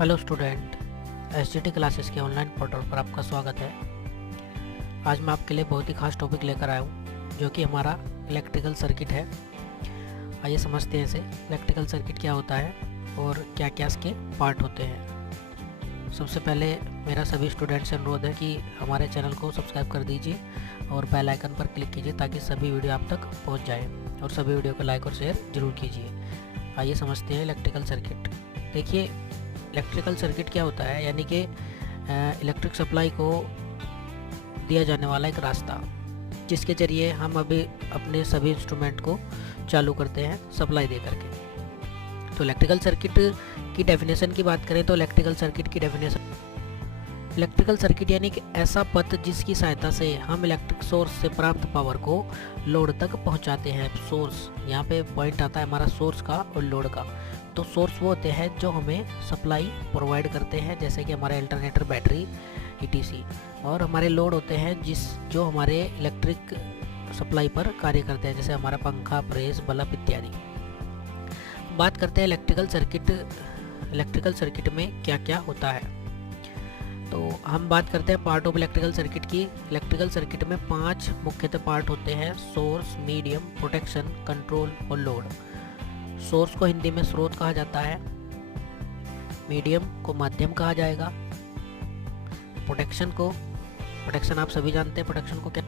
Hello student, SGT classes के online portal पर आपका स्वागत है। आज मैं आपके लिए बहुत ही खास टॉपिक लेकर आया हूँ जो कि हमारा इलेक्ट्रिकल सर्किट है। आइए समझते हैं इसे। इलेक्ट्रिकल सर्किट क्या होता है और क्या क्या इसके पार्ट होते हैं। सबसे पहले मेरा सभी स्टूडेंट से अनुरोध है कि हमारे चैनल को सब्सक्राइब कर दीजिए और बेल आइकन पर क्लिक कीजिए ताकि सभी वीडियो आप तक पहुँच जाए, और सभी वीडियो को लाइक और शेयर जरूर कीजिए। आइए समझते हैं इलेक्ट्रिकल सर्किट। देखिए, इलेक्ट्रिकल सर्किट क्या होता है, यानी कि इलेक्ट्रिक सप्लाई को दिया जाने वाला एक रास्ता जिसके ज़रिए हम अभी अपने सभी इंस्ट्रूमेंट को चालू करते हैं सप्लाई दे करके। तो इलेक्ट्रिकल सर्किट की डेफिनेशन की बात करें तो इलेक्ट्रिकल सर्किट यानी कि ऐसा पथ जिसकी सहायता से हम इलेक्ट्रिक सोर्स से प्राप्त पावर को लोड तक पहुंचाते हैं। सोर्स, यहाँ पे पॉइंट आता है हमारा सोर्स का और लोड का। तो सोर्स वो होते हैं जो हमें सप्लाई प्रोवाइड करते हैं, जैसे कि हमारे अल्टरनेटर, बैटरी, ईटीसी। और हमारे लोड होते हैं जो हमारे इलेक्ट्रिक सप्लाई पर कार्य करते हैं, जैसे हमारा पंखा, प्रेस, बल्ब इत्यादि। बात करते हैं इलेक्ट्रिकल सर्किट में क्या क्या होता है। तो हम बात करते हैं पार्ट ऑफ इलेक्ट्रिकल सर्किट की। इलेक्ट्रिकल सर्किट में 5 मुख्यतः पार्ट होते हैं: सोर्स, मीडियम, प्रोटेक्शन, कंट्रोल और लोड। सोर्स को हिंदी में स्रोत कहा जाता है, मीडियम को माध्यम कहा जाएगा, प्रोटेक्शन आप सभी जानते हैं, प्रोटेक्शन को क्या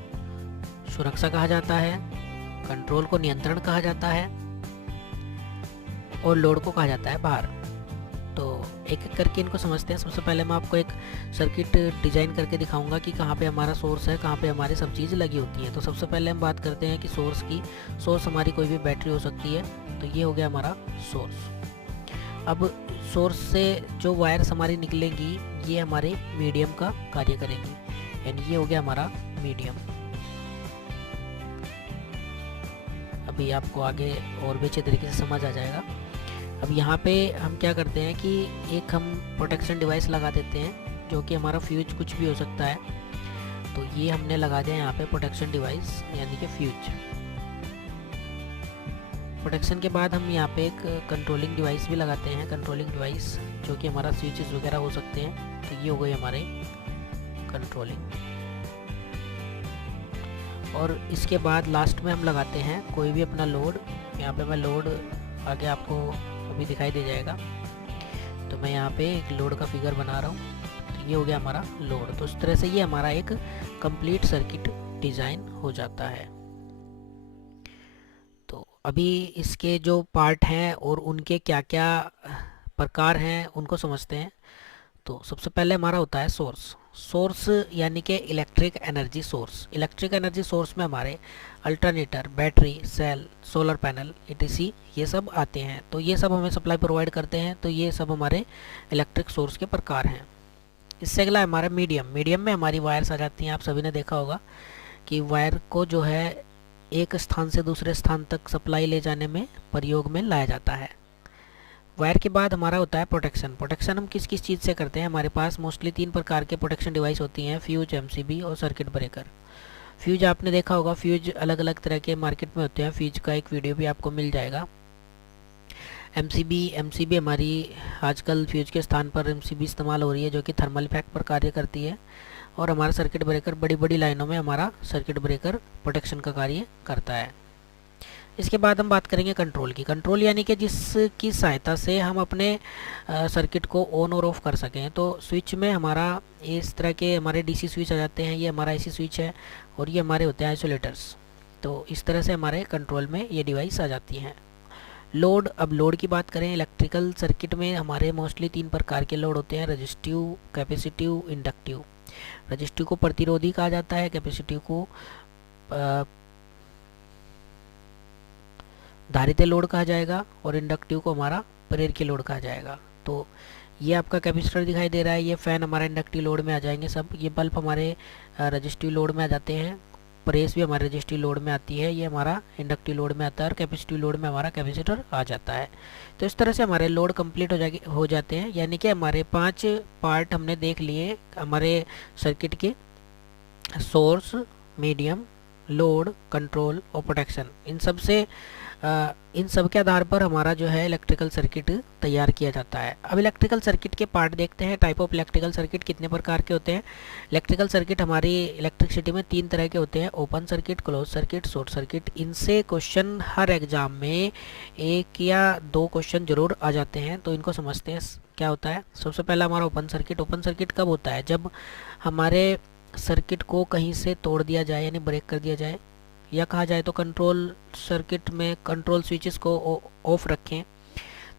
सुरक्षा कहा जाता है, कंट्रोल को नियंत्रण कहा जाता है और लोड को कहा जाता है भार। तो एक एक करके इनको समझते हैं। सबसे पहले मैं आपको एक सर्किट डिजाइन करके दिखाऊंगा कि कहाँ पे हमारा सोर्स है, कहाँ पे हमारी सब चीज़ लगी होती है। तो सबसे पहले हम बात करते हैं कि सोर्स की। सोर्स हमारी कोई भी बैटरी हो सकती है। तो ये हो गया हमारा सोर्स। अब सोर्स से जो वायर्स हमारी निकलेंगी ये हमारे मीडियम का कार्य करेंगी, यानी ये हो गया हमारा मीडियम। अभी आपको आगे और भी अच्छे तरीके से समझ आ जाएगा। अब यहाँ पे हम क्या करते हैं कि एक हम प्रोटेक्शन डिवाइस लगा देते हैं, जो कि हमारा फ्यूज कुछ भी हो सकता है। तो ये हमने लगा दिया यहाँ पे प्रोटेक्शन डिवाइस, यानी कि फ्यूज। प्रोटेक्शन के बाद हम यहाँ पे एक कंट्रोलिंग डिवाइस भी लगाते हैं, कंट्रोलिंग डिवाइस जो कि हमारा स्विचेस वगैरह हो सकते हैं। तो ये हो गए हमारे कंट्रोलिंग। और इसके बाद लास्ट में हम लगाते हैं कोई भी अपना लोड। यहाँ पे मैं लोड आगे आपको अभी दिखाई दे जाएगा। तो मैं यहाँ पे एक लोड का फिगर बना रहा हूँ। तो ये हो गया हमारा लोड। तो इस तरह से ये हमारा एक कंप्लीट सर्किट डिज़ाइन हो जाता है। तो अभी इसके जो पार्ट हैं और उनके क्या क्या प्रकार हैं उनको समझते हैं। तो सबसे पहले हमारा होता है सोर्स यानी कि electric energy source. Electric energy source में हमारे alternator, battery, cell, solar panel, ETC ये सब आते हैं। तो ये सब हमें सप्लाई प्रोवाइड करते हैं। तो ये सब हमारे इलेक्ट्रिक सोर्स के प्रकार हैं। इससे अगला हमारा मीडियम में हमारी वायर्स आ जाती हैं। आप सभी ने देखा होगा कि वायर को जो है एक स्थान से दूसरे स्थान तक सप्लाई ले जाने में प्रयोग में लाया जाता है। वायर के बाद हमारा होता है प्रोटेक्शन हम किस किस चीज़ से करते हैं। हमारे पास मोस्टली 3 प्रकार के प्रोटेक्शन डिवाइस होती हैं: फ्यूज, एमसीबी और सर्किट ब्रेकर। फ्यूज आपने देखा होगा, फ्यूज अलग अलग तरह के मार्केट में होते हैं। फ्यूज का एक वीडियो भी आपको मिल जाएगा। एमसीबी हमारी आजकल फ्यूज के स्थान पर एमसीबी इस्तेमाल हो रही है, जो कि थर्मल इफेक्ट पर कार्य करती है। और हमारा सर्किट ब्रेकर बड़ी बड़ी लाइनों में हमारा सर्किट ब्रेकर प्रोटेक्शन का कार्य करता है। इसके बाद हम बात करेंगे कंट्रोल की। कंट्रोल यानी कि जिसकी सहायता से हम अपने सर्किट को ऑन और ऑफ कर सकें। तो स्विच में हमारा इस तरह के हमारे डीसी स्विच आ जाते हैं। ये हमारा एसी स्विच है और ये हमारे होते हैं आइसोलेटर्स। तो इस तरह से हमारे कंट्रोल में ये डिवाइस आ जाती हैं। लोड, अब लोड की बात करें, इलेक्ट्रिकल सर्किट में हमारे मोस्टली 3 प्रकार के लोड होते हैं: रजिस्टिव, कैपेसिटिव, इंडक्टिव। रजिस्टिव को प्रतिरोधी कहा जाता है, कैपेसिटिव को धारिता लोड कहा जाएगा और इंडक्टिव को हमारा प्रेरक लोड कहा जाएगा। तो ये आपका कैपेसिटर दिखाई दे रहा है, ये फैन हमारा इंडक्टिव लोड में आ जाएंगे सब। ये बल्ब हमारे रजिस्टिव लोड में आ जाते हैं। प्रेस भी हमारे रजिस्टिव लोड में आती है, ये हमारा इंडक्टिव लोड में आता है। और कैपेसिटिव लोड में हमारा कैपेसिटर आ जाता है। तो इस तरह से हमारे लोड कंप्लीट हो जाते हैं, यानी कि हमारे 5 पार्ट हमने देख लिए हमारे सर्किट के: सोर्स, मीडियम, लोड, कंट्रोल और प्रोटेक्शन। इन सब से इन सब के आधार पर हमारा जो है इलेक्ट्रिकल सर्किट तैयार किया जाता है। अब इलेक्ट्रिकल सर्किट के पार्ट देखते हैं। टाइप ऑफ इलेक्ट्रिकल सर्किट कितने प्रकार के होते हैं। इलेक्ट्रिकल सर्किट हमारी इलेक्ट्रिसिटी में 3 तरह के होते हैं, open circuit, close circuit, short circuit. इनसे क्वेश्चन हर एग्जाम में 1 या 2 क्वेश्चन जरूर आ जाते हैं, तो इनको समझते हैं क्या होता है। सबसे पहला हमारा ओपन सर्किट। ओपन सर्किट कब होता है? जब हमारे सर्किट को कहीं से तोड़ दिया जाए, यानी ब्रेक कर दिया जाए, या कहा जाए तो कंट्रोल सर्किट में कंट्रोल स्विचेस को ऑफ रखें,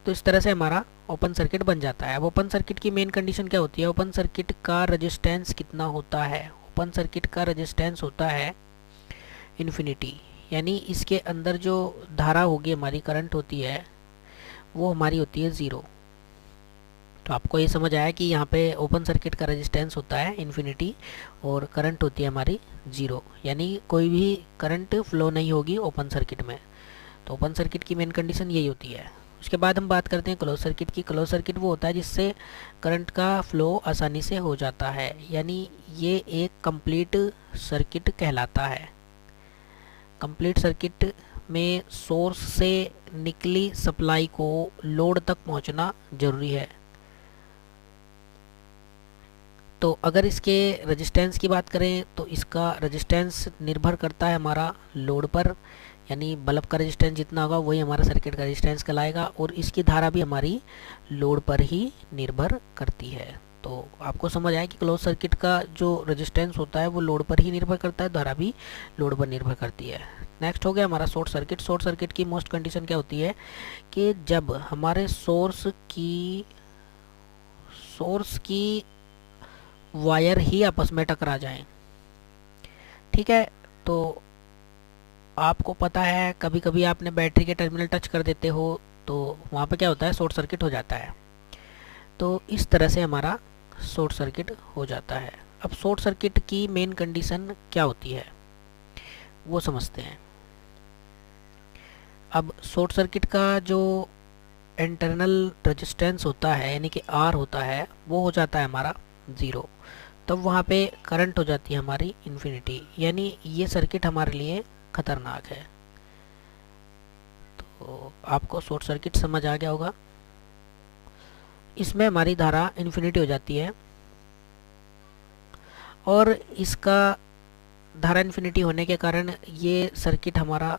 तो इस तरह से हमारा ओपन सर्किट बन जाता है। अब ओपन सर्किट की मेन कंडीशन क्या होती है? ओपन सर्किट का रेजिस्टेंस कितना होता है? ओपन सर्किट का रेजिस्टेंस होता है इन्फिनिटी, यानी इसके अंदर जो धारा होगी हमारी, करंट होती है, वो हमारी होती है 0। तो आपको ये समझ आया कि यहाँ पे ओपन सर्किट का रेजिस्टेंस होता है इन्फिनिटी और करंट होती है हमारी 0, यानी कोई भी करंट फ्लो नहीं होगी ओपन सर्किट में। तो ओपन सर्किट की मेन कंडीशन यही होती है। उसके बाद हम बात करते हैं क्लोज सर्किट की। क्लोज सर्किट वो होता है जिससे करंट का फ्लो आसानी से हो जाता है, यानी ये एक कंप्लीट सर्किट कहलाता है। कंप्लीट सर्किट में सोर्स से निकली सप्लाई को लोड तक पहुंचना जरूरी है। तो अगर इसके रेजिस्टेंस की बात करें तो इसका रेजिस्टेंस निर्भर करता है हमारा लोड पर, यानी बल्ब का रेजिस्टेंस जितना होगा वही हमारा सर्किट का रेजिस्टेंस कहलाएगा, और इसकी धारा भी हमारी लोड पर ही निर्भर करती है। तो आपको समझ आया कि क्लोज सर्किट का जो रेजिस्टेंस होता है वो लोड पर ही निर्भर करता है, धारा भी लोड पर निर्भर करती है। नेक्स्ट हो गया हमारा शॉर्ट सर्किट। शॉर्ट सर्किट की मोस्ट कंडीशन क्या होती है कि जब हमारे सोर्स की वायर ही आपस में टकरा जाएं। ठीक है, तो आपको पता है कभी कभी आपने बैटरी के टर्मिनल टच कर देते हो तो वहाँ पे क्या होता है? शॉर्ट सर्किट हो जाता है। तो इस तरह से हमारा शॉर्ट सर्किट हो जाता है। अब शॉर्ट सर्किट की मेन कंडीशन क्या होती है वो समझते हैं। अब शॉर्ट सर्किट का जो इंटरनल रेजिस्टेंस होता है, यानी कि आर होता है, वो हो जाता है हमारा 0। तब वहाँ पे करंट हो जाती है हमारी इन्फिनिटी, यानी ये सर्किट हमारे लिए खतरनाक है। तो आपको शॉर्ट सर्किट समझ आ गया होगा। इसमें हमारी धारा इन्फिनिटी हो जाती है और इसका धारा इन्फिनिटी होने के कारण ये सर्किट हमारा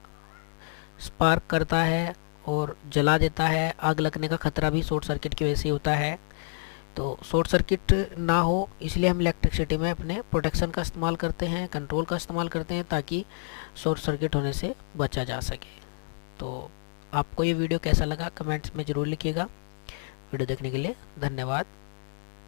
स्पार्क करता है और जला देता है। आग लगने का खतरा भी शॉर्ट सर्किट की वजह से होता है। तो शॉर्ट सर्किट ना हो इसलिए हम इलेक्ट्रिसिटी में अपने प्रोटेक्शन का इस्तेमाल करते हैं, कंट्रोल का इस्तेमाल करते हैं, ताकि शॉर्ट सर्किट होने से बचा जा सके। तो आपको ये वीडियो कैसा लगा कमेंट्स में ज़रूर लिखिएगा। वीडियो देखने के लिए धन्यवाद।